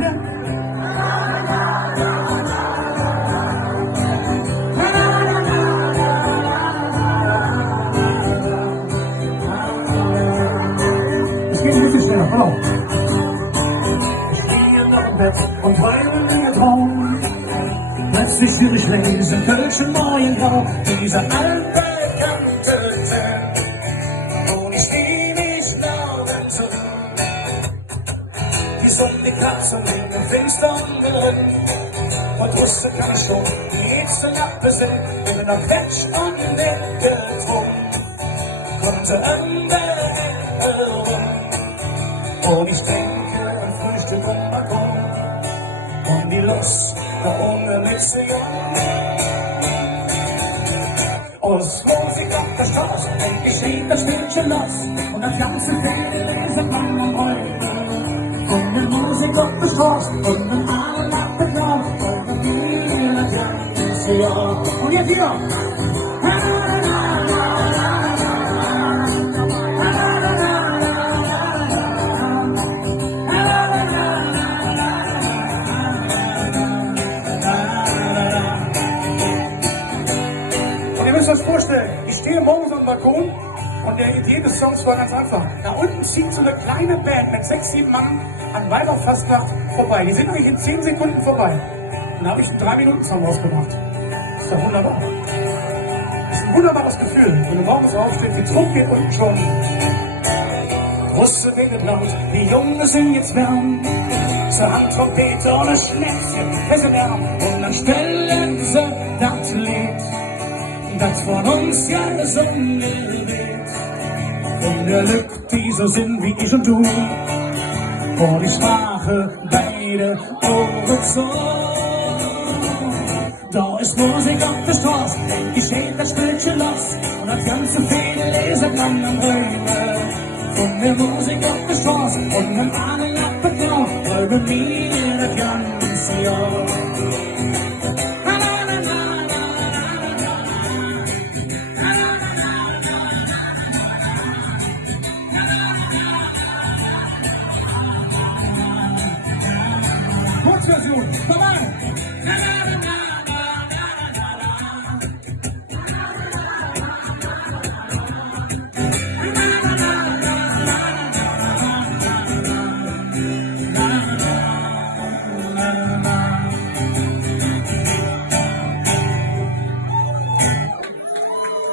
Bitte? Es geht ein bisschen schneller, hallo. Ich liege noch im Bett und weine mir Traum. Plötzlich will ich lesen, Kölschen Morgengrau, dieser altbekannte Fan. Und ich stehe nicht nirgends. Die Sonne kratzt in den Fenstern drin. Und wusste kann ich schon die nächste Nacht besinnen, wenn wir noch Quetsch und Decke getrunken, konnte rum. Und ich denke an Frühstück und Balkon und die Lust der Ungelixtion. Aus Musik auf der Straße, endlich steht das Spielchen los und das ganze Feld lesen kann am heute. Und die Musik auf der Straße und ein Abend ab der Klaus und die das ganze Jahr. Und jetzt wieder! Ihr müsst euch vorstellen, ich stehe morgens am Balkon und der Idee des Songs war ganz einfach. Da unten zieht so eine kleine Band mit 6, 7 Mann an Weiberfastnacht vorbei. Die sind eigentlich in 10 Sekunden vorbei. Und da habe ich einen 3-Minuten-Song rausgemacht. Das ist doch wunderbar. Das ist ein wunderbares Gefühl. Wenn du morgens aufstehst, die Druck geht unten schon. Russe redet laut, die Jungen sind jetzt warm. Zur Hand Trompete oder Schnäppchen, Pessenärm. Und dann stellen sie das Lied, das von uns ja gesungen wird. Und er lückt die so sind wie ich und du. Und ich mache beide Ohren zu. Da ist Musik auf der Straße, endlich steht das Stückchen los. Und das ganze Fädel ist lang am Römer. Und der Musik auf der Straße und dem Ahnen ab der Klaus, folgen mir das ganze Jahr. Kurzversion, komm mal!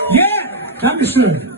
Yeah! Dankeschön!